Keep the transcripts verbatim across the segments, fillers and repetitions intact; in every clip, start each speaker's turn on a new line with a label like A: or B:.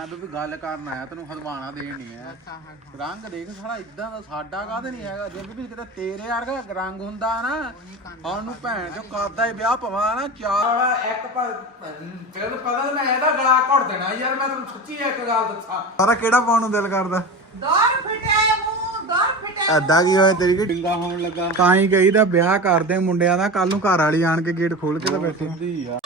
A: ਮੈਂ ਵੀ ਗੱਲ ਕਰਨ ਆਇਆ ਤੈਨੂੰ ਹਦਵਾਣਾ ਦੇਣ ਨਹੀਂ ਆ। ਰੰਗ ਦੇਖ ਸਾਲਾ ਇਦਾਂ ਦਾ ਸਾਡਾ ਕਾਹਦੇ ਨਹੀਂ ਹੈਗਾ। ਜੇ ਵੀ ਕਿਤੇ ਤੇਰੇ ਵਰਗਾ ਰੰਗ ਹੁੰਦਾ ਨਾ ਹੁਣ ਨੂੰ ਭੈਣ ਚੋ ਕਰਦਾ ਹੀ ਵਿਆਹ ਪਵਾ ਨਾ ਚਾਰ ਇੱਕ ਫਿਰ ਪਤਾ ਮੈਂ ਇਹਦਾ ਗਲਾ ਘੁੱਟ ਦੇਣਾ ਯਾਰ। ਮੈਂ ਤੈਨੂੰ ਸੱਚੀ ਇੱਕ ਗੱਲ ਦੱਸਾਂ ਸਾਰਾ ਕਿਹੜਾ ਪਾਉਣ ਨੂੰ ਦਿਲ ਕਰਦਾ।
B: ਦਰ ਫਿਟੇ ਮੂੰਹ ਦਰ ਫਿਟੇ
A: ਐਦਾਂ ਕੀ ਹੋਇਆ ਤੇਰੀ ਕਿ ਡਿੰਗਾ ਹੋਣ ਲੱਗਾ ਤਾਂ ਹੀ ਕਹੀਦਾ ਵਿਆਹ ਕਰਦੇ ਮੁੰਡਿਆਂ ਦਾ ਕੱਲ ਨੂੰ ਘਰ ਵਾਲੀ ਆਣ ਕੇ ਗੇਟ ਖੋਲ ਕੇ ਤਾਂ ਬੈਠੀ ਹੁੰਦੀ ਆ।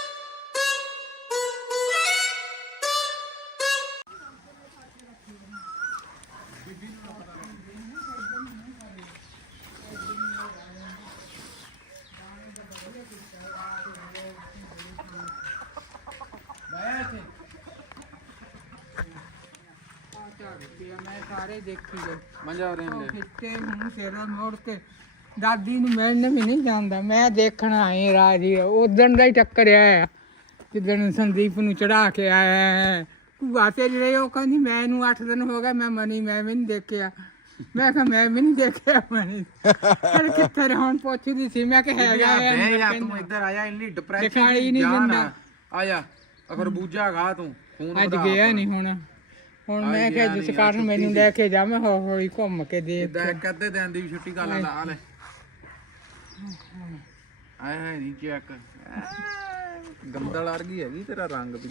B: ਮੈਂ ਸਾਰੇ ਦੇਖੀ ਗਏ
A: ਮੰਜਾ ਰਹੇ ਨੇ
B: ਕਿਤੇ ਮੂੰਹ ਤੇਰਾ ਮੋੜ ਕੇ ਦਾਦੀ ਨੂੰ ਮਿਲਣ ਵੀ ਨਹੀਂ ਜਾਂਦਾ। ਮੈਂ ਦੇਖਣਾ ਆਏ ਰਾਜੀ ਉਦੋਂ ਦਾ ਹੀ ਟੱਕਰਿਆ ਆ ਜਿੱਦਣ ਸੰਦੀਪ ਨੂੰ ਚੜਾ ਕੇ ਆਇਆ ਭੂਆ ਤੇ ਜਿਹੜੇ ਉਹ ਕਹਿੰਦੀ ਮੈਨੂੰ ਅੱਠ ਦਿਨ ਹੋ ਗਏ ਮੈਂ ਮਨੀ ਮੈਂ ਵੀ ਨਹੀਂ ਦੇਖਿਆ। ਮੈਂ ਕਿਹਾ ਮੈਂ ਵੀ ਨਹੀਂ ਦੇਖਿਆ ਮਨੀ ਫਿਰ ਕਿੱਥੇ ਹੁਣ ਪੁੱਛਦੀ ਸੀ। ਮੈਂ ਕਿਹਾ ਹੈਗਾ
A: ਯਾਰ ਤੂੰ ਇੱਧਰ ਆਇਆ ਇੰਨੀ ਡਿਪਰੈਸ਼ਨ
B: ਦਿਖਾਈ ਨਹੀਂ ਦਿੰਦਾ।
A: ਆਇਆ ਖਰਬੂਜਾ ਖਾ ਤੂੰ ਖੂਨ
B: ਅੱਜ ਗਿਆ ਨਹੀਂ ਹੁਣ ਹੁਣ ਮੈਂ ਕਿਹਾ ਜਿਸ ਕਾਰਨ ਮੈਨੂੰ ਲੈ ਕੇ ਜਾ ਮੈਂ ਹੌਲੀ ਹੌਲੀ ਘੁੰਮ ਕੇ ਦੇਖ
A: ਇੱਕ ਅੱਧੇ ਦਿਨ ਦੀ ਛੁੱਟੀ ਕਰ ਲਾ ਆ ਲੈ ਆਏ ਹੈ ਨਹੀਂ ਚੈੱਕ ਗੰਦਲ ਅੜ ਗਈ ਹੈਗੀ ਤੇਰਾ ਰੰਗ ਵੀ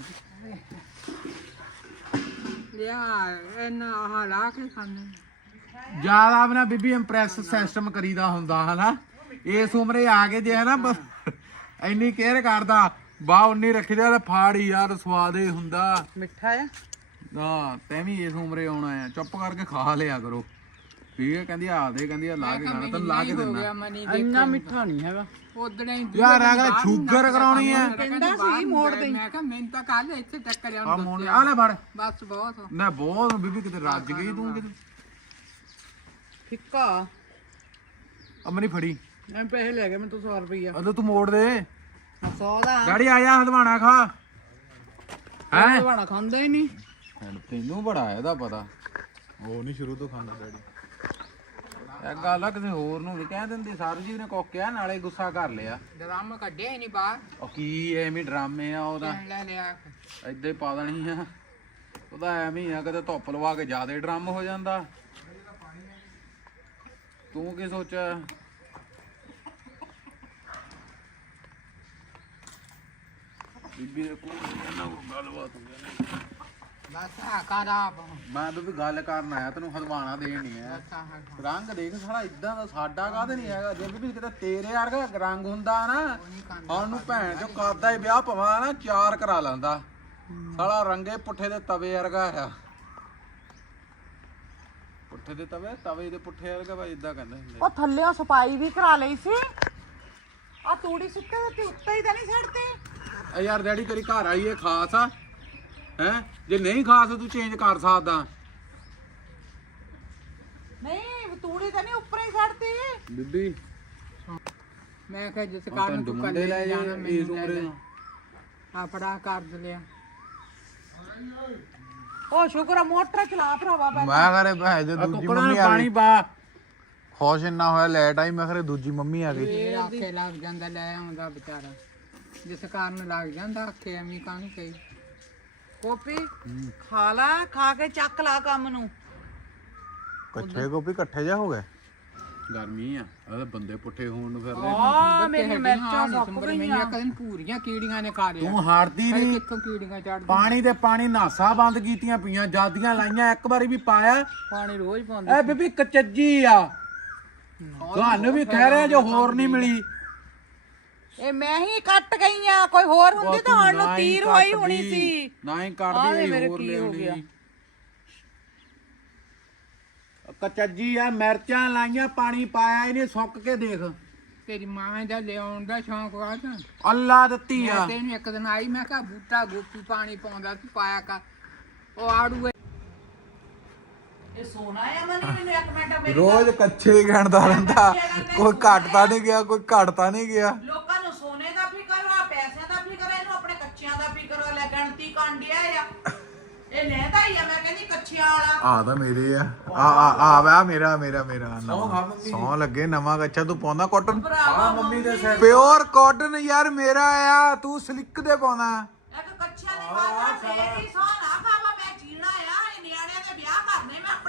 B: ਲਿਆ ਇਹਨਾਂ ਆਹ ਲਾ ਕੇ ਖਾਣੇ
A: ਜਿਆਦਾ ਆਪਣਾ ਬੀਬੀ ਇੰਪ੍ਰੈਸ ਸਿਸਟਮ ਕਰੀਦਾ ਹੁੰਦਾ ਹਨਾ। ਇਸ ਉਮਰੇ ਆ ਕੇ ਜੇ ਹਨਾ ਇੰਨੀ ਕੇਅਰ ਕਰਦਾ ਬਾ ਉਨੀ ਰੱਖੀਦਾ ਤੇ ਫਾੜੀ ਯਾਰ ਸਵਾਦ ਹੀ ਹੁੰਦਾ
B: ਮਿੱਠਾ ਆ
A: ਹਾਂ। ਤੈਂ ਵੀ ਇਸ ਉਮਰੇ ਆਉਣਾ ਆ ਚੁੱਪ ਕਰਕੇ ਖਾ ਲਿਆ ਕਰੋ ਠੀਕ ਹੈ। ਕਹਿੰਦੀ ਆ ਦੇ ਕਹਿੰਦੀ ਆ ਲਾ ਕੇ ਖਾਣਾ ਤੈਨੂੰ ਲਾ ਕੇ ਦਿੰਦਾ।
B: ਇੰਨਾ ਮਿੱਠਾ ਨਹੀਂ ਹੈਗਾ ਉਦੋਂ ਹੀ
A: ਯਾਰ ਅਗਲੇ ਸ਼ੂਗਰ ਕਰਾਉਣੀ ਆ
B: ਕਹਿੰਦਾ ਸੀ ਮੋੜ ਦੇ ਮੈਂ ਕਿਹਾ ਮੈਨੂੰ ਤਾਂ ਕੱਲ ਇੱਥੇ ਟੱਕਰਿਆ
A: ਆ ਮੋੜ ਆ ਲੈ ਫੜ
B: ਬਸ ਬਹੁਤ
A: ਨਾ ਬਹੁਤ ਬੀਬੀ ਕਿਤੇ ਰੱਜ ਗਈ ਤੂੰ ਕਿਤੇ
B: ਫਿੱਕਾ
A: ਅਮਨੀ ਫੜੀ
B: ਮੈਂ ਪੈਸੇ ਲੈ ਗਿਆ ਮੈਂ ਤੋਂ ਸੌ ਰੁਪਈਆ
A: ਉਦੋਂ ਤੂੰ ਮੋੜ ਦੇ
B: ਸੌ ਦਾ
A: ਡੈਡੀ ਆ ਜਾ ਹਦਵਾਣਾ ਖਾ
B: ਹੈ ਹਦਵਾਣਾ ਖਾਂਦਾ ਹੀ ਨਹੀਂ
A: ਹੁਣ ਤੈਨੂੰ ਬੜਾ ਇਹਦਾ ਪਤਾ ਉਹ ਨਹੀਂ ਸ਼ੁਰੂ ਤੋਂ ਖਾਂਦਾ ਡੈਡੀ। ਇਹ ਗੱਲ ਆ ਕਿਸੇ ਹੋਰ ਨੂੰ ਵੀ ਕਹਿ ਦਿੰਦੇ ਸਰਜੀਤ ਨੇ ਕੋਕਿਆ ਨਾਲੇ ਗੁੱਸਾ ਕਰ ਲਿਆ।
B: ਡਰਾਮਾ ਕੱਢਿਆ ਹੀ ਨਹੀਂ ਬਾਹਰ
A: ਉਹ ਕੀ ਐਵੇਂ ਡਰਾਮੇ ਆ ਉਹਦਾ
B: ਲੈ ਲਿਆ
A: ਏਦਾਂ ਹੀ ਪਾ ਦੇਣੀ ਆ ਉਹਦਾ ਐਵੇਂ ਆ ਕਦੇ ਧੁੱਪ ਲਵਾ ਕੇ ਜ਼ਿਆਦਾ ਡਰਮ ਹੋ ਜਾਂਦਾ। ਤੂੰ ਕੀ ਸੋਚਿਆ ਬੀਬੀ ਦੇ ਕੋਲ ਇਹਨਾਂ ਕੋਲ ਗੱਲਬਾਤ ਹੋ ਗਈ
B: ਬਸ ਆ ਖਰਾਬ
A: ਮੈਂ ਵੀ ਗੱਲ ਕਰਨ ਆਇਆ ਤੈਨੂੰ ਹਦਵਾਣਾ ਦੇਣ ਨਹੀਂ ਆ। ਰੰਗ ਦੇਖ ਸਾਲਾ ਇਦਾਂ ਦਾ ਸਾਡਾ ਕਾਹਦੇ ਨਹੀਂ ਹੈਗਾ। ਜੇ ਵੀ ਕਿਤੇ ਤੇਰੇ ਵਰਗਾ ਰੰਗ ਹੁੰਦਾ ਨਾ ਹੁਣ ਨੂੰ ਭੈਣ ਚੋ ਕਰਦਾ ਹੀ ਵਿਆਹ ਪਵਾ ਨਾ ਚਾਰ ਕਰਾ ਲੈਂਦਾ। ਸਾਲਾ ਰੰਗੇ ਪੁੱਠੇ ਦੇ ਤਵੇ ਵਰਗਾ ਆ ਪੁੱਠੇ ਦੇ ਤਵੇ ਤਵੇ ਦੇ ਪੁੱਠੇ ਵਰਗਾ ਭਾਈ ਇਦਾਂ ਕਹਿੰਦੇ ਹੁੰਦੇ।
C: ਉਹ ਥੱਲੇੋਂ ਸਫਾਈ ਵੀ ਕਰਾ ਲਈ ਸੀ ਆ ਤੂੜੀ ਸੁੱਕੇ ਤੇ ਉੱਤੇ ਹੀ ਤਾਂ ਨਹੀਂ ਛੱਡਦੇ।
A: ਯਾਰ ਡੈਡੀ ਤੇਰੀ ਘਰ ਵਾਲੀ ਇਹ ਖਾਸ ਆ ਹੈ ਜੇ ਨਹੀਂ ਖਾਸ ਤੂੰ ਚੇਂਜ ਕਰ ਸਕਦਾ।
C: ਨਹੀਂ ਤੂੜੀ ਤਾਂ ਨਹੀਂ ਉੱਪਰ ਹੀ ਛੱਡਦੀ
A: ਬੀਬੀ
B: ਮੈਂ ਕਿਹਾ ਜਿਸ ਕਾਰਨ ਤੂੰ ਕੱਲੇ
A: ਲੈ
B: ਜਾਣਾ
A: ਇਸ
B: ਮੈਨੂੰ
A: ਉਮਰੇ
B: ਆ ਫੜਾ ਕਰ ਲਿਆ।
C: ਉਹ ਸ਼ੁਕਰ ਆ ਮੋਟਰ ਚਲਾ ਭਰਾਵਾ
A: ਮੈਂ ਕਰੇ ਭਾਈ ਜੇ ਦੂਜੀ ਮੰਮੀ ਆ ਗਈ ਪਾ ਖੁਸ਼ ਇੰਨਾ ਹੋਇਆ ਲੈਟ ਆਈ ਮੈਂ ਕਰੇ ਦੂਜੀ ਮੰਮੀ ਆ ਗਈ।
B: ਇਹ ਆਖੇ ਲੱਗ ਜਾਂਦਾ ਲੈ ਆਉਂਦਾ ਵਿਚਾਰਾ ਜਿਸ ਕਾਰਨ ਲੱਗ ਜਾਂਦਾ ਆਖੇ ਐਵੇਂ ਕਾਹਨੂੰ ਕਹੀ
C: ਕੋਪੀ ਖਾ ਲਾ ਖਾ ਕੇ ਚੱਕ ਲਾ ਕੰਮ ਨੂੰ।
A: ਕੱਛੇ ਗੋਪੀ ਇਕੱਠੇ ਜਾ ਹੋ ਗਏ ਗਰਮੀ ਆ ਉਹਦੇ ਬੰਦੇ ਪੁੱਠੇ ਹੋਣ ਨੂੰ ਫਿਰਦੇ
C: ਆ ਮੇਰੀ ਮਿਰਚਾਂ ਸੁੱਕ
B: ਗਈਆਂ ਕਦੇ ਪੂਰੀਆਂ ਕੀੜੀਆਂ ਨੇ ਖਾ ਲਿਆ।
A: ਤੂੰ ਹਾਰਦੀ ਨਹੀਂ
B: ਕਿੱਥੋਂ ਕੀੜੀਆਂ ਚੜਦੀਆਂ
A: ਪਾਣੀ ਤੇ ਪਾਣੀ ਨਾਸਾ ਬੰਦ ਕੀਤੀਆਂ ਪਈਆਂ ਜਾਦੀਆਂ ਲਾਈਆਂ ਇੱਕ ਵਾਰੀ ਵੀ ਪਾਇਆ
B: ਪਾਣੀ ਰੋਜ਼ ਪਾਉਂਦੇ
A: ਐ ਬੀਬੀ ਕਚੱਜੀ ਆ ਤੁਹਾਨੂੰ ਵੀ ਕਹਿ ਰਿਹਾ ਜੋ ਹੋਰ ਨਹੀਂ ਮਿਲੀ।
C: ਇਹ ਮੈਂ ਹੀ ਕੱਟ ਗਈ ਆ ਕੋਈ ਹੋਰ ਹੁੰਦੀ ਤਾਂ ਹੁਣ ਨੂੰ ਤੀਰ ਹੋਈ ਹੋਣੀ ਸੀ।
A: ਨਾ ਹੀ ਕੱਢਦੀ ਹੋਰ ਲਿਆਉਣੀ ਕਚੱਜੀ ਆ ਮਿਰਚਾਂ ਲਾਈਆਂ ਪਾਣੀ ਪਾਇਆ ਇਹਨੇ ਸੁੱਕ ਕੇ ਦੇਖ
B: ਤੇਰੀ ਮਾਂ ਦਾ ਲਿਆਉਣ ਦਾ ਸ਼ੌਂਕ ਆ ਤਾਂ
A: ਅੱਲਾ ਦਿੱਤੀ ਆ।
B: ਤੈਨੂੰ ਇੱਕ ਦਿਨ ਆਈ ਮੈਂ ਕਿਹਾ ਬੂਟਾ ਗੋਪੀ ਪਾਣੀ ਪਾਉਂਦਾ ਸੀ ਪਾਇਆ ਕਰ ਉਹ ਆੜੂ
C: ਇਹ ਸੋਨਾ ਆ ਮਨੀ ਮੈਨੂੰ ਇੱਕ ਮਿੰਟ ਮੇਰੀ
A: ਰੋਜ਼ ਕੱਚੇ ਗਣਦਾ ਰਹਿੰਦਾ ਕੋਈ ਘਟਦਾ ਨਹੀਂ ਗਿਆ ਕੋਈ ਘਟਦਾ ਨਹੀਂ ਗਿਆ।
C: ਲੋਕਾਂ ਨੂੰ ਸੋਨੇ ਦਾ ਫਿਕਰ ਆ ਪੈਸਿਆਂ ਦਾ ਫਿਕਰ ਆ ਇਹਨੂੰ ਆਪਣੇ ਕੱਚਿਆਂ ਦਾ ਫਿਕਰ ਆ ਲੈ ਗਣਤੀ ਕਾਂਡਿਆ ਆ ਇਹ ਲੈਂਦਾ ਹੀ ਆ ਮੈਂ ਕਹਿੰਦੀ ਕੱਚਿਆਂ ਵਾਲਾ
A: ਆ ਤਾਂ ਮੇਰੇ ਆ ਆ ਆ ਆ ਵਾ ਮੇਰਾ ਮੇਰਾ ਮੇਰਾ ਸੌ ਲੱਗੇ ਨਵਾਂ ਕੱਚਾ ਤੂੰ ਪਾਉਂਦਾ ਕਾਟਨ
C: ਆ ਮੰਮੀ ਦੇ ਸਿਰ
A: ਪਿਓਰ ਕਾਟਨ ਯਾਰ ਮੇਰਾ ਆ ਤੂੰ ਸਲਿੱਕ ਦੇ ਪਾਉਂਦਾ
C: ਇੱਕ ਕੱਚਿਆਂ ਦੀ ਬਾਤ ਆ ਫੇਰ ਹੀ ਸੋਨਾ ਖਾਵਾ ਮੈਂ ਜੀਣਾ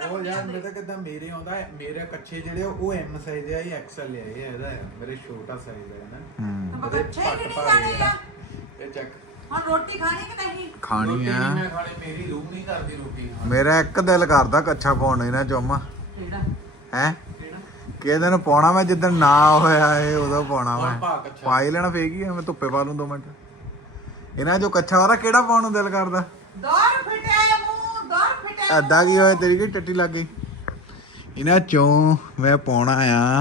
A: ਉਹ ਯਾਰ ਮੇਰੇ ਤਾਂ ਕਿਦਾਂ ਮੇਰੇ ਆਉਂਦਾ ਮੇਰੇ ਕੱਚੇ ਜਿਹੜੇ ਉਹ ਐਮ ਸਾਈਜ਼ ਆ ਇਹ ਐਕਸਲ ਲਿਆ ਇਹ ਇਹਦਾ ਮੇਰੇ ਛੋਟਾ ਸਾਈਜ਼ ਹੈ ਨਾ
C: ਹੂੰ ਕੱਚੇ ਹੀ ਨਹੀਂ ਜਾਣੇ ਆ
A: ਇਹ ਚੈੱਕ
C: ਹੁਣ ਰੋਟੀ ਖਾਣੀ ਕਿ ਨਹੀਂ
D: ਖਾਣੀ ਆ
A: ਮੈਂ ਖਾਣੇ ਮੇਰੀ ਰੂਹ ਨਹੀਂ ਕਰਦੀ ਰੋਟੀ ਖਾਣ
D: ਮੇਰਾ ਇੱਕ ਦਿਲ ਕਰਦਾ ਕੱਛਾ ਪਾਉਣ ਨੂੰ ਇਹਨਾਂ ਚੋਮਾ
C: ਕਿਹੜਾ
D: ਹੈ
A: ਕਿਹੜਾ
D: ਕਿਹ ਦਿਨ ਪਾਉਣਾ ਮੈਂ ਜਿੱਦਣ ਨਾ ਹੋਇਆ ਇਹ ਉਦੋਂ ਪਾਉਣਾ
A: ਹੁਣ
D: ਮੈਂ
A: ਪਾ ਕੱਛਾ
D: ਪਾਈ ਲੈਣਾ ਫੇਕ ਹੀ ਆ, ਮੈਂ ਧੁੱਪੇ ਪਾ ਲੂੰ ਦੋ ਮਿੰਟ ਇਹਨਾਂ ਜੋ ਕੱਛਾ ਵਾਲਾ ਕਿਹੜਾ ਪਾਉਣ ਨੂੰ ਦਿਲ ਕਰਦਾ
C: ਦੌਰ ਫਿਟੇ ਮੂੰਹ ਦੌਰ ਫਿਟੇ
D: ਐਦਾਂ ਕੀ ਹੋਇਆ ਤੇਰੀ ਕੀ ਟੱਟੀ ਲੱਗ ਗਈ ਇਹਨਾਂ ਚੋਂ ਮੈਂ ਪਾਉਣਾ ਆ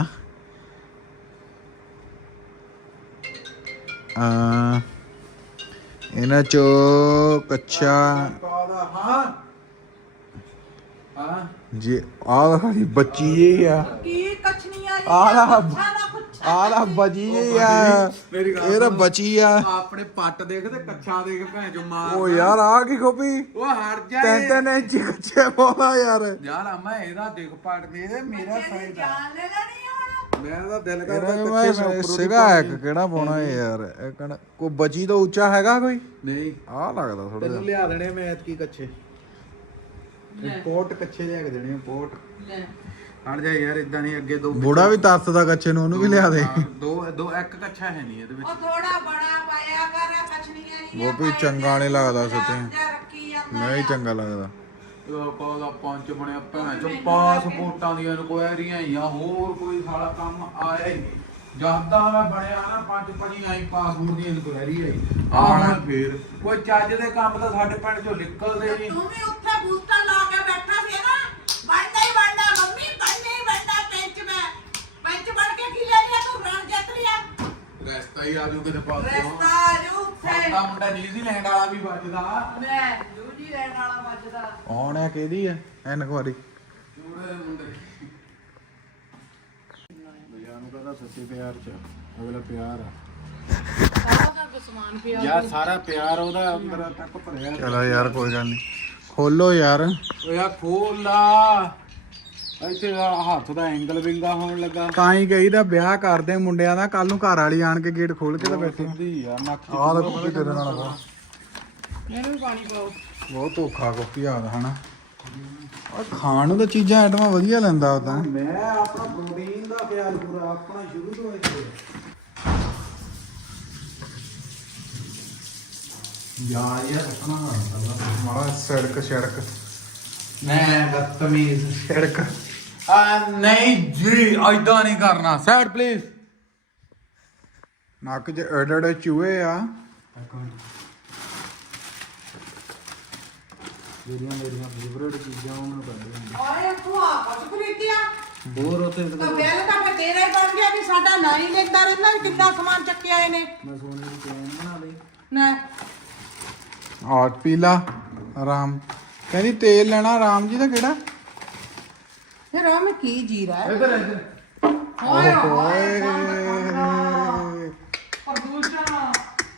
D: ਆ ਇਹਨਾਂ ਚੋਂ ਕੱਛਾ
A: ਹਾਂ ਹਾਂ
D: ਜੇ ਆਹ ਸਾਡੀ ਬੱਚੀ ਇਹ ਆ
C: ਕੀ ਕਛਨੀਆਂ
D: ਆਹ ਲਾ
C: ਅੱਛਾ ਨਾ ਕੁਛ
D: ਆਹ ਲਾ ਬਚੀ ਇਹ ਆ
A: ਮੇਰੀ ਗੱਲ
D: ਇਹ ਤਾਂ
A: ਸੁਣ।
D: ਬਚੀ ਆ
A: ਆਪਣੇ ਪੱਟ ਦੇਖ ਤੇ ਕੱਛਾ ਦੇਖ ਭੈਣ ਚੋ ਮਾਰ
D: ਉਹ ਯਾਰ ਆ ਕੀ ਖੋਪੀ
A: ਉਹ ਹਟ ਜਾ
D: ਤਿੰਨ
A: ਇਹ।
D: ਤਿੰਨ ਇੰਚ ਕੱਚੇ ਪਾਉਣਾ ਯਾਰ
A: ਯਾਰ ਆਮਾ ਇਹਦਾ ਦੇਖ ਪੱਟ ਦੇ ਇਹਦੇ ਮੇਰਾ ਸਾਈਜ਼ ਆ
C: ਜਾਨ ਲੈ ਲੈਣੀ ਹੁਣ
A: ਮੇਰਾ ਤਾਂ ਦਿਲ
D: ਇਹਦਾ
A: ਕਰਦਾ
D: ਮੈਂ
A: ਕੱਚੇ ਮੈਂ ਉੱਪਰੋਂ
D: ਸਿਗਾ
A: ਦੀ
D: ਇੱਕ ਕਿਹੜਾ ਪਾਉਣਾ ਇਹ ਯਾਰ ਇਹ ਕਹਿਣਾ ਕੋਈ ਬਚੀ ਤੋਂ ਉੱਚਾ ਹੈਗਾ ਕੋਈ
A: ਨਹੀਂ
D: ਆਹ ਲੱਗਦਾ ਥੋੜਾ
A: ਤੈਨੂੰ
D: ਜਿਹਾ
A: ਲਿਆ ਦੇਣੇ ਮੈਂ ਐਤਕੀ ਕੱਚੇ
C: ਲੈ।
A: ਪੋਟ ਕੱਚੇ ਲਿਆ ਕੇ ਦੇਣੇ ਪੋਟ
C: ਲੈ
A: ਹਟ ਜਾ ਯਾਰ ਇਦਾਂ ਨਹੀਂ ਅੱਗੇ ਦੋ
D: ਬੁੜਾ ਵੀ ਤਰਸਦਾ ਕੱਚੇ ਨੂੰ ਉਹਨੂੰ ਵੀ ਲਿਆ ਦੇ
A: ਹਾਂ, ਦੋ ਦੋ ਇੱਕ ਕੱਚਾ ਹੈ ਨਹੀਂ ਇਹਦੇ ਵਿੱਚ
C: ਉਹ ਥੋੜਾ ਬੜਾ ਪਾਇਆ ਕਰ ਕਛਨੀਆਂ ਨਹੀਂ
D: ਉਹ ਵੀ ਚੰਗਾ ਨਹੀਂ ਲੱਗਦਾ ਸੱਚੀ
C: ਰੱਖੀ ਜਾਂਦਾ
D: ਨਹੀਂ ਚੰਗਾ ਲੱਗਦਾ
A: ਉਹ ਕੋਦਾ ਪੰਜ ਬਣਿਆ ਭੈਣ ਚੋ ਪਾਸਪੋਰਟਾਂ ਦੀਆਂ ਇਨਕੁਆਇਰੀਆਂ ਹੀ ਆ ਹੋਰ ਕੋਈ ਸਾਲਾ ਕੰਮ ਆਇਆ ਹੀ ਨਹੀਂ ਜਾਂਦਾ ਮੈਂ ਬਣਿਆ ਨਾ ਪੰਜ ਪੰਜੀ ਆਈ ਪਾਸਪੋਰਟ ਦੀ ਇਨਕੁਆਇਰੀ ਆਈ ਆਹ ਫੇਰ ਕੋਈ ਚੱਜ ਦੇ ਕੰਮ ਤਾਂ ਸਾਡੇ ਪਿੰਡ ਚੋਂ ਨਿਕਲਦੇ ਨਹੀਂ
C: ਤੂੰ ਵੀ ਉੱਥੇ ਬੂਸਟਰ ਲਾ ਕੇ ਬੈਠਾ ਸੀ ਨਾ ਬਣਦਾ ਹੀ ਬਣਦਾ ਮੰਮੀ ਬਣਨੇ ਹੀ ਬਣਦਾ ਪੈਂਚ ਮੈਂ ਪੈਂਚ ਬਣ ਕੇ ਕੀ ਲੈ ਲਿਆ ਤੂੰ ਰਣ ਜਿੱਤ ਲਿਆ
A: ਰਸਤਾ ਹੀ ਆਜੂ ਕਿਤੇ ਪਾਸੇ
C: ਰਸਤਾ ਜੂ ਉੱਥੇ
A: ਸਾਡਾ ਮੁੰਡਾ ਨਿਊਜ਼ੀਲੈਂਡ ਵਾਲਾ ਵੀ ਵੱਜਦਾ
C: ਮੈਂ ਜੂਜੀ ਰਹਿਣ ਵਾਲਾ ਵੱਜਦਾ
D: ਆਉਣ ਆ ਕਿਹਦੀ ਆ ਇਨਕੁਆਰੀ
A: ਜੂੜੇ ਮੁੰਡੇ ਬਿਆਨ ਨੂੰ ਕਹਿੰਦਾ ਸੱਚੇ ਪਿਆਰ ਚ ਅਗਲਾ ਪਿਆਰ ਆ
C: ਸਾਰਾ ਦਾ ਸਮਾਨ ਪਿਆ
A: ਯਾਰ ਸਾਰਾ ਪਿਆਰ ਉਹਦਾ ਅੰਦਰ ਤੱਕ ਭਰਿਆ
D: ਚਲੋ ਯਾਰ ਕੋਈ ਗੱਲ ਨਹੀਂ ਖੋਲੋ ਯਾਰ
A: ਓ ਯਾਰ ਖੋਲ ਲਾ ਇੱਥੇ ਆਹ ਹੱਥ ਦਾ ਐਂਗਲ ਵਿੰਗਾ ਹੋਣ ਲੱਗਾ
D: ਤਾਂ ਹੀ ਕਹੀਦਾ ਵਿਆਹ ਕਰਦੇ ਮੁੰਡਿਆਂ ਦਾ ਕੱਲ ਨੂੰ ਘਰ ਵਾਲੀ ਆਣ ਕੇ ਗੇਟ ਖੋਲ ਕੇ ਤਾਂ ਬੈਠੇ
A: ਸਿੱਧੀ ਯਾਰ ਨੱਕ ਚ
D: ਆਹ ਤਾਂ ਕੁੱਪੀ ਤੇਰੇ ਨਾਲ ਬਹੁਤ
C: ਮੈਨੂੰ ਵੀ ਪਾਣੀ ਪਾਓ
D: ਬਹੁਤ ਧੋਖਾ ਕੁੱਪੀ ਆਦਾ ਹਨਾ ਆ ਖਾਣ ਨੂੰ ਤਾਂ ਚੀਜ਼ਾਂ ਆਈਟਮਾਂ ਵਧੀਆ ਲੈਂਦਾ ਉਹ ਤਾਂ
A: ਮੈਂ ਆਪਣਾ ਪ੍ਰੋਟੀਨ ਦਾ ਖਿਆਲ ਪੂਰਾ ਆਪਣਾ ਸ਼ੁਰੂ ਤੋਂ ਇੱਥੇ ਯਾਰ ਇਹ ਰੱਖਣਾ
D: ਮਾੜਾ ਸੜਕ ਸੜਕ
A: ਮੈਂ ਬਦਤਮੀਜ਼
D: ਸੜਕ
A: ਆ ਨਹੀਂ ਜੀ ਐਦਾਂ ਨਹੀਂ ਕਰਨਾ ਸਾਈਡ ਪਲੀਜ਼
D: ਨੱਕ 'ਚ ਐਡੇ ਐਡੇ ਚੂਹੇ ਆ
A: ਜਿਹੜੀਆਂ ਮੇਰੀਆਂ ਫੇਵਰੇਟ ਚੀਜ਼ਾਂ ਉਹਨਾਂ ਕੱਢ
C: ਓਏ ਤੂੰ ਆ ਕੁਝ ਖਰੀਦਿਆ
A: ਹੋਰ ਉੱਥੇ
C: ਤਾਂ ਬਿੱਲ ਤਾਂ ਫਿਰ ਤੇਰਾ ਹੀ ਬਣ ਗਿਆ ਵੀ ਸਾਡਾ ਨਾਂ ਹੀ ਲਿਖਦਾ ਰਹਿੰਦਾ ਵੀ ਕਿੰਨਾ ਸਮਾਨ ਚੱਕਿਆ ਇਹਨੇ
A: ਮੈਂ ਸੋਨੇ ਦੀ ਚੈਨ ਬਣਾ ਲਈ
C: ਨਾ
D: ਔਰ ਪੀਲਾ ਆਰਾਮ ਕਹਿੰਦੀ ਤੇਲ ਲੈਣਾ ਰਾਮ ਜੀ ਦਾ ਕਿਹੜਾ
C: ਫਿਰ ਆ ਮੈਂ ਕੀ ਜੀਰਾ ਹੈ
A: ਇੱਧਰ ਇੱਧਰ
C: ਓਏ
D: ਓਏ
C: ਪ੍ਰਦੂਸ਼ਣ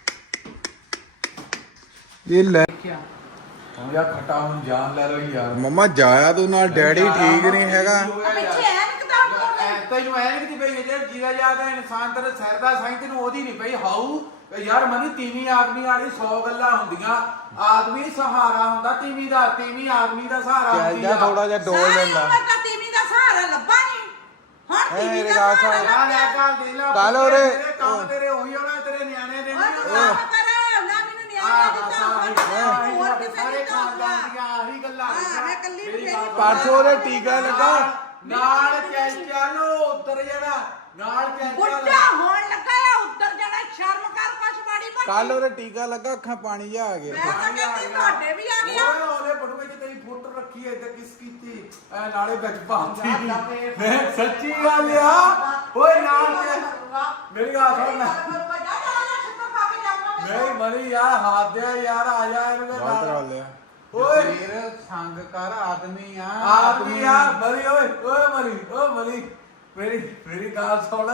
D: ਇਹ ਲੈ
A: ਹੁਣ ਯਾਰ ਖੱਟਾ ਹੁਣ ਜਾਨ ਲੈ ਲਓ ਯਾਰ
D: ਮਮਾ ਜਾਇਆ ਤੂੰ ਨਾਲ ਡੈਡੀ ਠੀਕ ਨਹੀਂ ਹੈਗਾ
C: ਪਿੱਛੇ ਐਨਕ ਦਾ ਬੋਲ
A: ਤੈਨੂੰ ਐਨਕ ਦੀ ਪਈ ਜੇ ਜੀਰਾ ਜਾਂਦਾ ਇਨਸਾਨ ਤੇਰੇ ਸਿਰ ਦਾ ਸਾਈਂ ਤੈਨੂੰ ਉਹਦੀ ਨਹੀਂ ਪਈ ਹਾਊ ਯਾਰ ਮਨੀ ਤੀਵੀਂ ਆਦਮੀ ਵਾਲੀ ਸੌ ਗੱਲਾਂ ਹੁੰਦੀਆਂ ਆਦਮੀ ਸਹਾਰਾ ਹੁੰਦਾ ਤੀਵੀਂ ਦਾ ਤੀਵੀਂ ਆਦਮੀ ਦਾ ਸਹਾਰਾ ਹੁੰਦੀ ਆ
D: ਥੋੜਾ ਜਿਹਾ ਡੋਲ ਲੈਂਦਾ
C: ਤਾਂ ਤੀਵੀਂ ਦਾ ਸਹਾਰਾ ਲੱਭਾ ਨਹੀਂ ਹੁਣ ਤੀਵੀਂ
D: ਮੇਰੇ
C: ਦਾ
D: ਗਾਲ
C: ਸਹਾਰਾ
D: ਸੁਣ।
A: ਯਾਰ ਇਹ ਗੱਲ ਦੇ ਲਾ
D: ਕੱਲ੍ਹ ਉਰੇ-
A: ਤੇਰੇ ਕੰਮ ਤੇਰੇ ਉਹੀ ਹੋਣਾ ਤੇਰੇ ਨਿਆਣੇ ਦੇ
C: ਓਏ ਤੂੰ
A: ਨਹੀਂ
C: ਕੰਮ ਕਰ ਨਾ ਮੈਨੂੰ ਨਿਆਣਾ ਦਿੱਤਾ ਹੋਰ ਕਿਸੇ
A: ਸਾਰੇ
C: ਨੇ
A: ਖਾਨਦਾਨ
C: ਤਾਂ
A: ਦੀਆਂ ਆਹੀ ਗੱਲਾਂ
C: ਹਾਂ, ਮੈਂ ਇਕੱਲੀ
A: ਮੇਰੀ
C: ਫੇਰੀ
A: ਗੱਲ ਸੁਣ।
D: ਪਰਸੋਂ ਉਹਦੇ ਟੀਕਾ ਲੱਗਾ
A: ਨਾਲ ਚੱਲ ਚੱਲੋ ਉੱਤਰ ਜਾਣਾ ਨਾਲ ਚੱਲ
C: ਬੁੱਢਾ
A: ਚੱਲ
C: ਹੋਣ ਲੱਗਾ ਆ ਉੱਧਰ ਜਾਣਾ ਸ਼ਰਮ ਕਰ ਕੁਛ ਮਾੜੀ ਮੋਟੀ
D: ਕੱਲ ਉਹਦੇ ਟੀਕਾ ਲੱਗਾ ਅੱਖਾਂ ਪਾਣੀ ਜਾ ਆ ਗਿਆ
C: ਮੈਂ ਤਾਂ ਕਹਿੰਦੀ ਤੁਹਾਡੇ ਵੀ ਆ ਗਿਆ
A: ਓਏ ਉਹਦੇ ਬਟੂਏ 'ਚ ਤੇਰੀ ਫੋਟੋ ਰੱਖੀ ਐ ਤੇ ਕਿਸ ਕੀਤੀ ਐ ਨਾਲੇ ਵਿੱਚ ਪਾਉਂਦੀ ਮੈਂ ਸੱਚੀ ਗੱਲ ਆ ਓਏ ਨਾਲ ਚੱਲ ਮੇਰੀ ਗੱਲ ਸੁਣ ਨਹੀਂ ਮਰੀ ਯਾਰ ਹੱਥ ਦੇ ਯਾਰ ਆ ਜਾ ਇਹਨੂੰ
D: ਗਲਤ
A: ਨਾਲ
D: ਗੱਲ ਆ
A: ਓਏ
D: ਫੇਰ ਸੰਗ ਕਰ ਆਦਮੀ ਆ
A: ਆਦਮੀ ਆ ਮਰੀ ਓਏ ਓਏ ਮਰੀ ਓ ਮਰੀ ਮੇਰੀ ਮੇਰੀ ਗੱਲ ਸੁਣ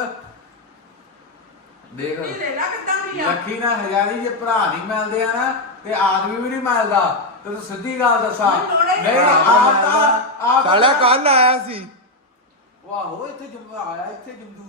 A: ਦੇਖ
C: ਇਹ ਲੈ ਲਾ ਕਿੱਦਾਂ ਦੀ ਆ
A: ਲੱਖੀ ਨਾ ਹਜ਼ਾਰੀ ਜੇ ਭਰਾ ਨਹੀਂ ਮਿਲਦੇ ਆ ਨਾ ਤੇ ਆਦਮੀ ਵੀ ਨਹੀਂ ਮਿਲਦਾ ਤੇ ਤੂੰ ਸਿੱਧੀ ਗੱਲ ਦੱਸਾਂ
C: ਮੈਨੂੰ ਲੋੜ ਹੀ
A: ਨਹੀਂ
C: ਨਹੀਂ।
A: ਆਪ ਤਾਂ ਆਪ
D: ਸਾਲਿਆ ਕੱਲ ਆਇਆ ਸੀ
A: ਵਾਹੋ ਇੱਥੇ ਜੰਮ ਆਇਆ ਇੱਥੇ ਜਮਦੂਤ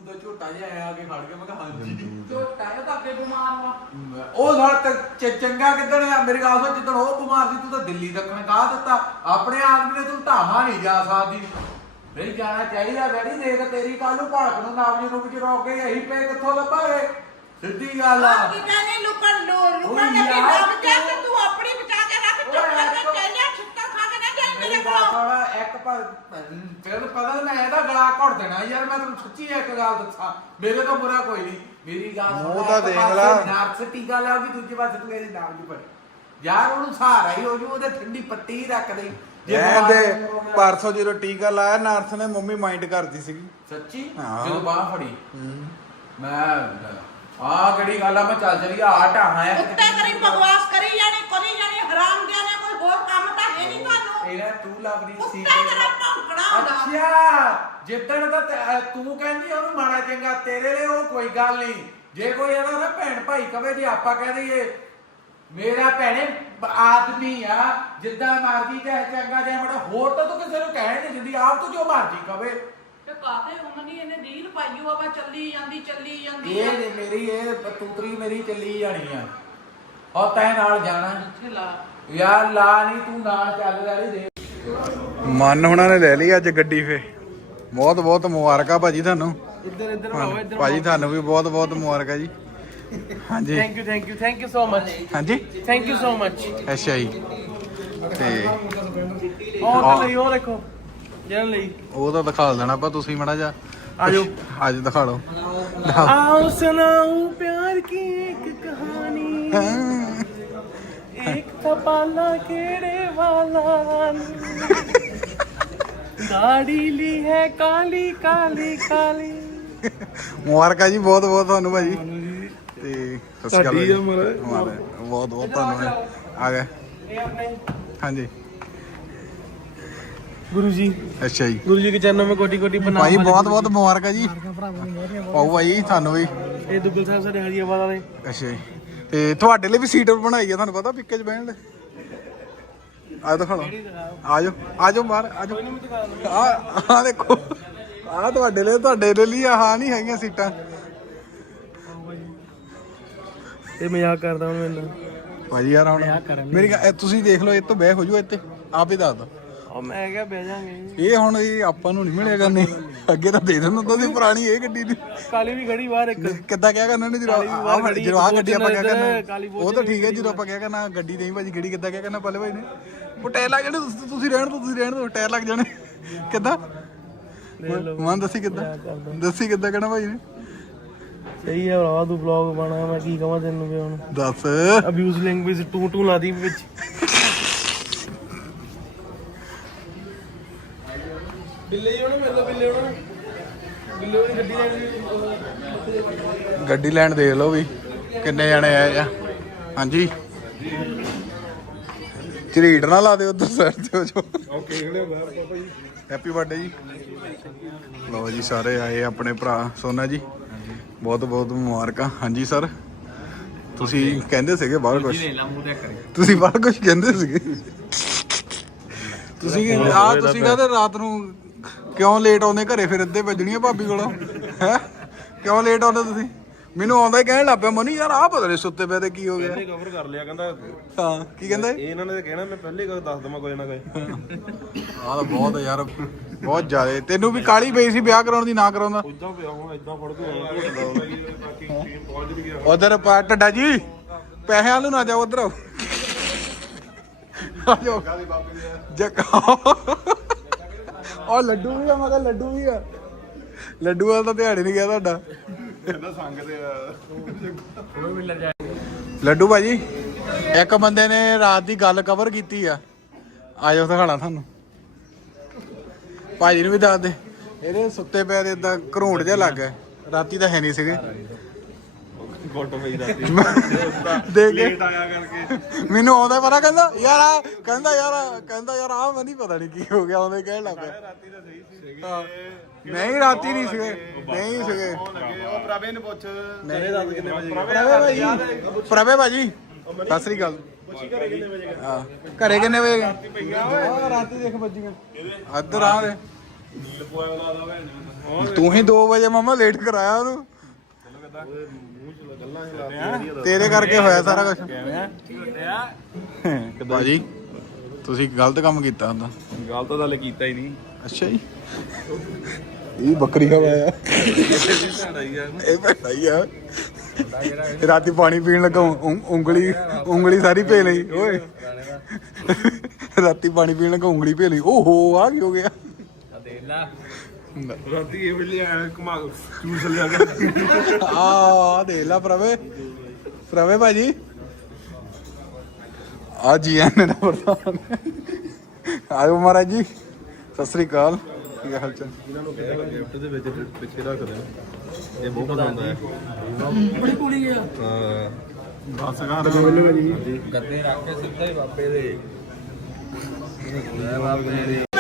A: ਤੂੰ ਤਾਂ ਝੋਟਾ ਜਿਹਾ ਆ ਕੇ ਖੜ ਕੇ ਮੈਂ ਕਿਹਾ ਹਾਂਜੀ
C: ਝੋਟਾ ਇਹ ਤਾਂ ਅੱਗੇ ਬਿਮਾਰ ਵਾ
A: ਉਹ ਸਾਲ ਤੱਕ ਚੰਗਾ ਕਿੱਦਣ ਆ ਮੇਰੇ ਗਾਲ ਤੋਂ ਜਿੱਦਣ ਉਹ ਬਿਮਾਰ ਸੀ ਤੂੰ ਤਾਂ ਦਿੱਲੀ ਦੱਖਣ ਕਾ ਦਿੱਤਾ ਆਪਣੇ ਆਦਮੀ ਨੇ ਤੂੰ ਢਾਹਾਂ ਨਹੀਂ ਜਾ ਸਕਦੀ ਨਹੀਂ ਜਾਣਾ ਚਾਹੀਦਾ ਡੈਡੀ ਦੇਖ ਤੇਰੀ ਕੱਲ ਨੂੰ ਭੜਕ ਨੂੰ ਨਾਮ ਜੀ ਰੁਕ ਚ ਰੋਕ ਗਈ ਅਸੀਂ ਪਏ ਕਿੱਥੋਂ ਲੱਭਾਂਗੇ ਸਿੱਧੀ ਗੱਲ ਆ
C: ਆਹ ਕੀ ਕਹਿੰਦੇ ਲੁਕਣ ਲੋ ਲੁਕਣ ਦੇ ਵੀ ਲੱਗ ਜਾ ਤੇ ਤੂੰ ਆਪਣੀ ਬਚਾ ਕੇ ਰੱਖ ਚੁੱਪ ਕਰਕੇ ਚੱਲਿਆ ਛਿੱਤਰ ਖਾ ਕੇ ਨਾ ਜਾਈ ਮੇਰੇ
A: ਮੇਰੀ
C: ਕੋਲ
A: ਗੱਲ ਸੁਣ, ਇੱਕ ਪਰ ਫਿਰ ਪਤਾ ਨੀ ਮੈਂ ਇਹਦਾ ਗਲਾ ਘੁੱਟ ਦੇਣਾ ਯਾਰ ਮੈਂ ਤੈਨੂੰ ਸੱਚੀ ਇੱਕ ਗੱਲ ਦੱਸਾਂ ਮੇਰੇ ਤੋਂ ਬੁਰਾ ਕੋਈ ਨਹੀਂ ਮੇਰੀ ਗੱਲ ਸੁਣ
D: ਮੂੰਹ ਤਾਂ
A: ਇੱਕ
D: ਦੇਖ
A: ਪਾਸੇ
D: ਲਾ।
A: ਨਰਸ ਟੀਕਾ ਲਾਉਗੀ ਦੂਜੇ ਪਾਸੇ ਤੂੰ ਇਹਦੇ ਨਾਮ ਜੀ ਪੜੀ ਯਾਰ ਉਹਨੂੰ ਸਹਾਰਾ ਹੀ ਹੋ ਜੂ ਉਹਦੇ ਠੰਡੀ ਪੱਟੀ ਰੱਖ ਦੇ
D: ਕਹਿੰਦੇ ਪਰਸੋਂ ਜਦੋਂ ਟੀਕਾ ਲਾਇਆ ਨਰਸ ਨੇ ਮੰਮੀ ਮਾਈਂਡ ਕਰਦੀ ਸੀਗੀ
A: ਸੱਚੀ
D: ਹਾਂ।
A: ਜਦੋਂ ਬਾਹ ਫੜੀ ਮੈਂ ਆਹ ਕਿਹੜੀ ਗੱਲ ਆ ਮੈਂ ਚੱਲ ਚਲੀ ਆ ਢਾਹਾਂ ਆ
C: ਉੱਤੇ ਕਰੀ ਬਕਵਾਸ ਕਰੀ ਜਾਣੀ ਕਰੀ ਜਾਣੀ ਹਰਾਮ ਦਿਆ ਨੇ ਕੋਈ ਹੋਰ ਕੰਮ ਤਾਂ ਹੈ ਨਹੀਂ ਤੁਹਾਨੂੰ
A: ਇਹਦਾ ਤੂੰ ਲੱਗਦੀ ਸੀ
C: ਉੱਤੇ ਤੇਰਾ ਭੌਂਕਣਾ ਹੁੰਦਾ
A: ਅੱਛਾ ਜਿੱਦਣ ਦਾ ਤੇ- ਤੂੰ ਕਹਿੰਦੀ ਉਹਨੂੰ ਮਾੜਾ ਚੰਗਾ ਤੇਰੇ ਲਈ ਉਹ ਕੋਈ ਗੱਲ ਨਹੀਂ ਜੇ ਕੋਈ ਇਹਦਾ ਨਾ ਭੈਣ ਭਾਈ ਕਵੇ ਜੇ ਆਪਾਂ ਕਹਿ ਦਈਏ ਮੇਰਾ ਭੈਣੇ ਆਦਮੀ ਆ ਜਿੱਦਾਂ ਮਰਜੀ ਚਾਹੇ ਚੰਗਾ ਜਾਂ ਮਾੜਾ ਹੋਰ ਤਾਂ ਤੂੰ ਕਿਸੇ ਨੂੰ ਕਹਿ ਨਹੀਂ ਦਿੰਦੀ ਆਪ ਤੂੰ ਜੋ ਮਰਜੀ ਕਵੇ
C: ਤੇ ਕਾਤੇ ਉਹਨਾਂ ਨੇ ਇਹਨੇ ਰੀਲ ਪਾਈ ਹੋ ਆਪਾਂ ਚੱਲੀ ਜਾਂਦੀ ਚੱਲੀ ਜਾਂਦੀ
A: ਇਹ ਨੀ ਮੇਰੀ ਇਹ ਤੂਤਰੀ ਮੇਰੀ ਚੱਲੀ ਜਾਣੀ ਆ ਔਰ ਤੈਂ ਨਾਲ ਜਾਣਾ
C: ਇੱਥੇ ਲਾ
A: ਯਾਰ ਲਾ ਨਹੀਂ ਤੂੰ ਨਾ ਚੱਲ ਰਹੀ ਦੇ
D: ਮਨ ਹੁਣਾਂ ਨੇ ਲੈ ਲਈ ਅੱਜ ਗੱਡੀ ਫੇ ਬਹੁਤ ਬਹੁਤ ਮੁਬਾਰਕਾਂ ਭਾਜੀ ਤੁਹਾਨੂੰ
E: ਇੱਧਰ ਇੱਧਰ ਆਓ ਇੱਧਰ
D: ਭਾਜੀ ਤੁਹਾਨੂੰ ਵੀ ਬਹੁਤ ਬਹੁਤ ਮੁਬਾਰਕਾਂ ਜੀ ਹਾਂਜੀ
E: thank you thank you thank you so much
D: ਹਾਂਜੀ
E: ਥੈਂਕ ਯੂ ਸੋ ਮਚ
D: ਅੱਛਾ ਜੀ ਤੇ
E: ਉਹ ਤਾਂ ਲਈ ਉਹ ਦੇਖੋ ਜਨ ਲਈ
D: ਉਹ ਤਾਂ ਦਿਖਾ ਦੇਣਾ ਆਪਾਂ ਤੁਸੀਂ ਮੜਾ ਜਾ
E: ਆਜੋ
D: ਅੱਜ ਦਿਖਾ ਲਓ
E: आओ सुनाऊं प्यार की एक कहानी एक था पाला केड़े वाला दाढ़ी ली है काली काली काली
D: ਮੁਬਾਰਕਾਂ ਜੀ ਬਹੁਤ ਬਹੁਤ ਤੁਹਾਨੂੰ ਭਾਜੀ ਤੇ ਸਤਿ ਸ਼੍ਰੀ ਅਕਾਲ ਜੀ। ਮੁਬਾਰਕ, ਬਹੁਤ ਬਹੁਤ ਤੁਹਾਨੂੰ ਆ ਗਏ
E: ये अपने
D: ਹਾਂਜੀ
E: गुरु जी
D: ਅੱਛਾ ਜੀ
E: गुरु जी के चरणों में कोटि कोटि प्रणाम
D: ਭਾਈ ਬਹੁਤ ਬਹੁਤ ਮੁਬਾਰਕਾਂ ਜੀ ਪਾਉ ਭਾਈ ਤੁਹਾਨੂੰ ਵੀ
E: ये दुग्गल साहब साडे हरियाबाद वाले
D: ਅੱਛਾ ਜੀ ਤੇ ਤੁਹਾਡੇ ਲਈ ਵੀ ਸੀਟ ਬਣਾਈ ਹੈ ਤੁਹਾਨੂੰ ਪਤਾ ਪਿੱਕੇ 'ਚ ਬਹਿਣ ਲਈ ਆ ਦਿਖਾ ਲਓ ਆ ਜਾਓ ਆ ਜਾਓ ਬਾਹਰ ਆ ਜਾਓ ਆ ਆ ਦੇਖੋ ਆ ਤੁਹਾਡੇ ਲਈ ਤੁਹਾਡੇ ਦੇ ਲਈ ਆਹ ਨਹੀਂ ਹੈਗੀਆਂ ਸੀਟਾਂ
E: ये मजाक करदा हूं मैं
D: ਭਾਜੀ ਯਾਰ ਹੁਣ ਮੇਰੀ ਗੱਲ- ਇਹ ਤੁਸੀਂ ਦੇਖ ਲਓ ਇਹ ਤੋਂ ਬਹਿ ਹੋ ਜਾਓ ਇੱਥੇ ਆਪ ਹੀ ਦੱਸ ਦਿਓ
E: और मैं क्या बह जाएंगे
D: ਇਹ ਹੁਣ ਇਹ ਆਪਾਂ ਨੂੰ ਨਹੀਂ ਮਿਲਿਆ ਕਰਨੇ ਅੱਗੇ ਤਾਂ ਦੇ ਦਿੰਦਾ ਹੁੰਦਾ ਸੀ ਪੁਰਾਣੀ ਇਹ ਗੱਡੀ ਦੀ
E: काली भी खड़ी बाहर एक
D: ਕਿੱਦਾਂ ਕਿਆ ਕਰਨਾ ਨੇ ਜਦੋਂ
E: ਕਾਲੀ ਵੀ
D: ਆਹ
E: ਬਾਹਰ
D: ਵਾਲੀ-
E: ਖੜੀ,
D: ਜਦੋਂ ਆਹ ਗੱਡੀ ਆਪਾਂ ਕਿਆ
E: ਕਾਲੀ
D: ਕਰਨਾ ਉਹ ਤਾਂ ਠੀਕ ਹੈ ਜਦੋਂ ਆਪਾਂ ਕਿਆ ਕਰਨਾ ਗੱਡੀ ਨਹੀਂ ਭਾਜੀ ਕਿਹੜੀ ਕਿੱਦਾਂ ਕਿਆ ਕਰਨਾ ਪੱਲੇ ਭਾਈ ਨੇ ਉਹ ਟਾਇਰ ਲੱਗ ਜਾਣੇ ਤੁਸੀਂ- ਤੁਸੀਂ ਰਹਿਣ ਦੋ ਤੁਸੀਂ ਰਹਿਣ ਦੋ ਟਾਇਰ ਲੱਗ ਜਾਣੇ ਕਿੱਦਾਂ ਮਨ ਦੱਸੀ ਕਿੱਦਾਂ ਦੱਸੀ ਕਿੱਦਾਂ ਕਹਿਣਾ ਭਾਈ ਨੇ
E: सही है भरा तू ब्लॉग बना मैं की कहां तेनू पे हुन
D: ਦੱਸ
E: अब्यूज लैंग्वेज टू टू ला दी विच बिल्ले होना मेरे बिल्ले होना बिल्ले होनी गड्डी लैंड
D: ਗੱਡੀ ਲੈਣ ਦੇਖ ਲਓ ਵੀ ਕਿੰਨੇ ਜਣੇ ਆਏ ਆ ਹਾਂਜੀ ਝਰੀਟ ਨਾ ਲਾ ਦਿਓ ਉਧਰ ਸਾਈਡ ਤੇ ਹੋ ਜਾਓ ਓਕੇ ਹੈਪੀ ਬਰਥਡੇ ਜੀ ਲਓ ਜੀ ਸਾਰੇ ਆਏ ਆਪਣੇ ਭਰਾ ਸੋਨਾ ਜੀ ਬਹੁਤ ਬਹੁਤ ਮੁਬਾਰਕਾਂ ਹਾਂਜੀ ਸਰ ਤੁਸੀਂ ਕਹਿੰਦੇ ਸੀਗੇ ਬਾਹਰ ਕੁਝ ਤੁਸੀਂ ਬਾਹਰ ਕੁਝ ਕਹਿੰਦੇ ਸੀਗੇ ਤੁਸੀਂ ਆ ਤੁਸੀਂ ਕਹਿੰਦੇ ਰਾਤ ਨੂੰ ਕਿਉਂ ਲੇਟ ਆਉਂਦੇ ਘਰੇ ਫਿਰ ਅੱਧੇ ਵੱਜਣੀ ਆ ਭਾਬੀ ਕੋਲੋਂ ਹੈ ਕਿਉਂ ਲੇਟ ਆਉਂਦੇ ਤੁਸੀਂ ਮੈਨੂੰ ਆਉਂਦਾ ਹੀ ਕਹਿਣ ਲੱਗ ਪਿਆ ਮਨੀ ਯਾਰ ਆਹ ਪਤਾ ਨਹੀਂ ਸੁੱਤੇ ਪਏ ਤੇ ਕੀ ਹੋ ਗਿਆ
F: ਕਵਰ ਕਰ ਲਿਆ ਕਹਿੰਦਾ
D: ਹਾਂ ਕੀ ਕਹਿੰਦੇ
F: ਇਹ ਇਹਨਾਂ ਨੇ ਤਾਂ ਕਹਿਣਾ ਮੈਂ ਪਹਿਲੇ ਕਦੋਂ ਦੱਸ ਦਵਾਂ ਕੋਈ ਨਾ ਕੋਈ
D: ਆਹ ਤਾਂ ਬਹੁਤ ਯਾਰ ਬਹੁਤ ਜ਼ਿਆਦਾ ਤੈਨੂੰ ਵੀ ਕਾਲੀ ਪਈ ਸੀ ਵਿਆਹ ਕਰਾਉਣ ਦੀ ਨਾ ਕਰਾਉਂਦਾ
F: ਇਦਾਂ ਪਿਆ ਹੁਣ ਇਦਾਂ ਫੜ ਕੇ ਪਹੁੰਚ ਵੀ ਗਿਆ
D: ਉਧਰ ਟੱਡਾ ਜੀ ਪੈਸਿਆਂ ਨੂੰ ਨਾ ਜਾਓ ਉਧਰ ਆ ਜਾਓ ਜੱਕਾ ਉਹ ਲੱਡੂ ਵੀ ਆ ਮੈਂ ਕਿਹਾ ਲੱਡੂ ਵੀ ਆ ਲੱਡੂ ਵਾਲਾ ਤਾਂ ਧਿਆਨ ਹੀ ਨਹੀਂ ਗਿਆ ਤੁਹਾਡਾ
F: ਕਹਿੰਦਾ ਸੰਗ ਤੇ
D: ਲੱਡੂ ਭਾਜੀ ਇੱਕ ਬੰਦੇ ਨੇ ਰਾਤ ਦੀ ਗੱਲ ਕਵਰ ਕੀਤੀ ਆ ਆਜੋ ਦਿਖਾਣਾ ਤੁਹਾਨੂੰ ਭਾਜੀ ਨੂੰ ਵੀ ਦੱਸ ਦੇ ਇਹਦੇ ਸੁੱਤੇ ਪਏ ਦੇ ਇਦਾਂ ਘਰੋਂਡ ਜਿਹਾ ਲੱਗ ਗਿਆ ਰਾਤੀ ਤਾਂ ਹੈ ਨਹੀਂ ਸੀਗੇ
F: ਗੁੱਟ ਪਈ ਰਾਤੀ
D: ਦੇਖ ਕੇ
F: ਲੇਟ ਆਇਆ ਕਰਕੇ
D: ਮੈਨੂੰ ਆਉਂਦਾ ਪਤਾ ਕਹਿੰਦਾ ਯਾਰ ਆ ਕਹਿੰਦਾ ਯਾਰ ਆਹ- ਕਹਿੰਦਾ ਯਾਰ ਆ ਮੈਨੂੰ ਪਤਾ ਨਹੀਂ ਕੀ ਹੋ ਗਿਆ ਆਉਂਦੇ ਕਹਿਣ ਲੱਗ ਪਿਆ
F: ਰਾਤੀ ਤਾਂ ਸਹੀ ਸੀ
D: ਹਾਂ। ਨਹੀਂ ਰਾਤੀ ਨਹੀਂ ਸੀਗੇ ਨਹੀਂ ਸੀਗੇ
F: ਉਹ ਪ੍ਰਵੇ ਨੂੰ ਪੁੱਛ
D: ਨਹੀਂ
F: ਦੱਸ ਕਿੰਨੇ ਵਜੇ
D: ਪ੍ਰਵੇ ਭਾਜੀ ਪ੍ਰਵੇ ਭਾਜੀ ਸਤਿ ਸ੍ਰੀ ਅਕਾਲ ਹਾਂ ਘਰੇ ਕਿੰਨੇ ਵਜੇ ਗਏ? ਆਹ ਰਾਤੀ ਦੇਖ ਵੱਜੀਆਂ ਇੱਧਰ ਆ ਦੇ ਤੂੰ ਹੀ ਦੋ ਵਜੇ ਮਾਮਾ ਲੇਟ ਕਰਾਇਆ ਉਹਨੂੰ ਤੇਰੇ ਕਰਕੇ ਹੋਇਆ ਸਾਰਾ ਕੁਝ ਭਾਜੀ ਤੁਸੀਂ ਗਲਤ ਕੰਮ ਕੀਤਾ ਹੁੰਦਾ
F: ਗੱਲ ਤਾਂ ਹਲੇ ਕੀਤਾ ਹੀ ਨਹੀਂ
D: ਅੱਛਾ ਜੀ ਇਹ ਬੱਕਰੀ ਹਵਾ ਆ ਇਹ ਭੈੜਾ ਹੀ ਆ ਰਾਤੀ ਪਾਣੀ ਪੀਣ ਲੱਗਾ ਉਂ- ਉਂਗਲੀ ਉਂਗਲੀ ਸਾਰੀ ਭੇ ਲਈ ਓਏ ਰਾਤੀ ਪਾਣੀ ਪੀਣ ਲੱਗਾ ਉਂਗਲੀ ਭੇ ਲਈ ਓਹੋ ਆ ਕੀ ਹੋ ਗਿਆ
F: ਰਾਤੀ ਇਹ ਵੇਲੇ ਆਇਆ ਘੁਮਾ ਚੂਸ ਲਿਆ ਗਿਆ
D: ਆ ਦੇ ਲਾ ਪ੍ਰਵੇ ਪ੍ਰਵੇ ਭਾਜੀ ਆ ਜੀ ਐਨ ਦਾ ਪ੍ਰਧਾਨ ਆਇਓ ਮਹਾਰਾਜ ਜੀ ਸਤਿ ਸ੍ਰੀ ਅਕਾਲ ਕੀ ਹਾਲ ਚਾਲ
F: ਇਹਨਾਂ ਨੂੰ ਕਹਿੰਦਾ ਗਿਫਟ ਦੇ ਵਿੱਚ ਪਿੱਛੇ ਰੱਖ ਦੇਣਾ ਇਹ ਬਹੁਤ ਪਸੰਦ ਆਇਆ
E: ਬੜੀ ਕੁੜੀ ਆ
F: ਹਾਂ
D: ਬਸ ਕਰ
E: ਗੱਦੇ ਰੱਖ ਕੇ ਸਿੱਧਾ ਹੀ ਬਾਬੇ ਦੇ ਬਾਬੇ ਦੇ